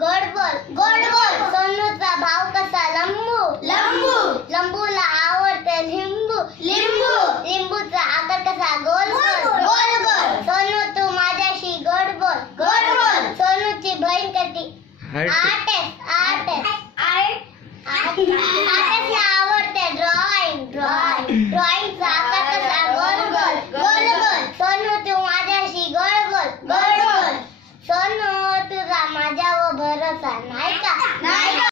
गडबड गडबड. सोनूचा भाव कसा? लंबू लंबू. लंबूला आवडते लिंबू. लिंबू. लिंबूचा आकार कसा? गोल गोल. गोल सोनू तू माझ्याशी गडबड. गडबड. सोनूची बहीण कधी आठ 爸爸拿一个。